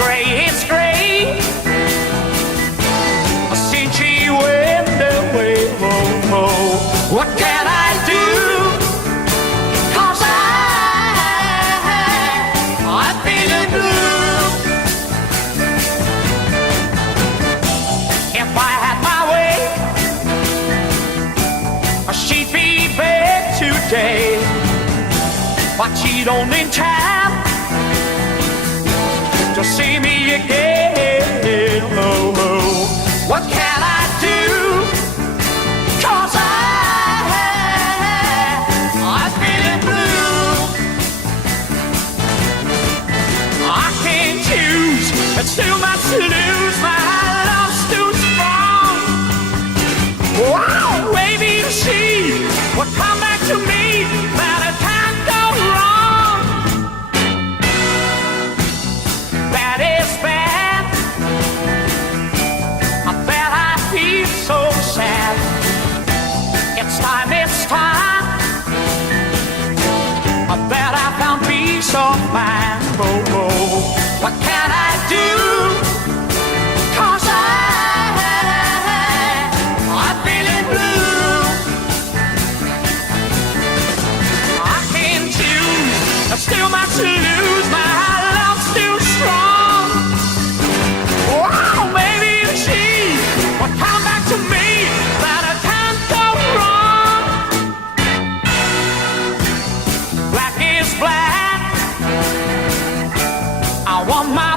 gray, it's gray. Since she went away, oh, oh. What can I do? 'Cause I'm feeling blue. If I had my way, she'd be back today. But she don't in time to see me again. Oh, oh. What can I do? 'Cause I'm feeling blue. I can't choose, it's too much to lose. My love's too strong. Wow, maybe she would come back to me, but it can't go wrong. That is bad. I bet I feel so sad. It's time, it's time. I bet I found peace of mind. Oh, oh. What can I do? 'Cause I'm feeling blue. I can't choose, there's still much to lose. My love's too strong. Wow, maybe she would come back to me, but it can't go wrong. Black is black. I want my